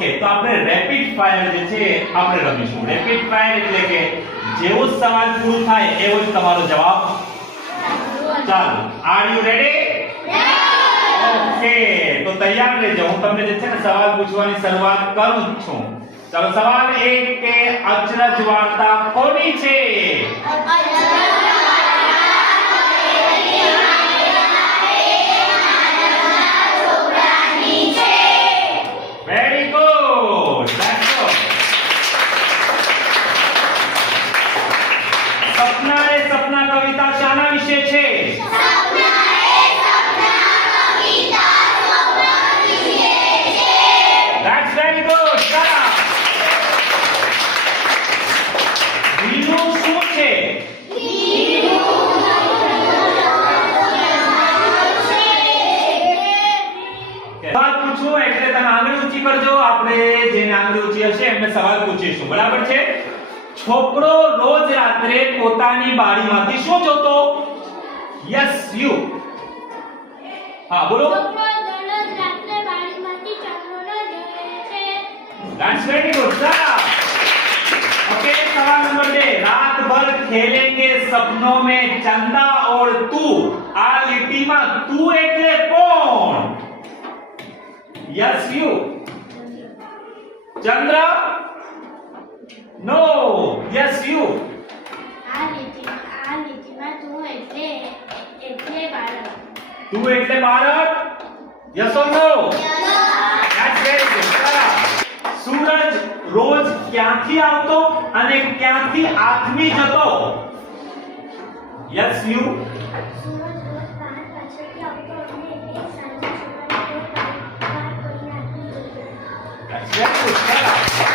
Okay, તો આપણે rapid fire જે છે આપણે રમીશું. રેપિડ ફાયર એટલે કે જેવો સવાલ પૂરો થાય એવો જ તમારો જવાબ. ચાલો, આર યુ રેડી? ઓકે, તો તૈયાર રહેજો. હું તમને જે છે ને સવાલ પૂછવાની શરૂઆત કરું છું. ચાલો, સવાલ 1 કે અચરજ વાર્તા કોની છે? Very good. સપના એ સપના કવિતા શાના વિશે છે? That's very good. ભીનું શું છે? સવાલ પૂછું એટલે તમે આંગળી ઊંચી કરજો. આપણે જેને આંગળી ઊંચી હશે એમને સવાલ પૂછીશું. બરાબર છે? છોકરો રોજ રાત્રે પોતાની બારીમાંથી શું જોતો? Yes you. હા બોલો. That's very good, sir. Okay, सवाल नंबर 2. रात भर खेलेंगे सपनों में चंदा और तू. आ લીટીમાં તું એટલે કોણ? Yes, you. ચંદ્ર? No. Yes, you. આ લીટીમાં તું એટલે બાળક. તું એટલે બાળક? Yes or no? That's very good, sir. સૂરજ રોજ ક્યાંથી આવતો અને ક્યાંથી આથમી જતો? Yes you. સૂરજ રોજ પહાડ પાછળથી આવતો અને એક સાંજે સવારે બહાર કરીને આથમી જતો. That's very good.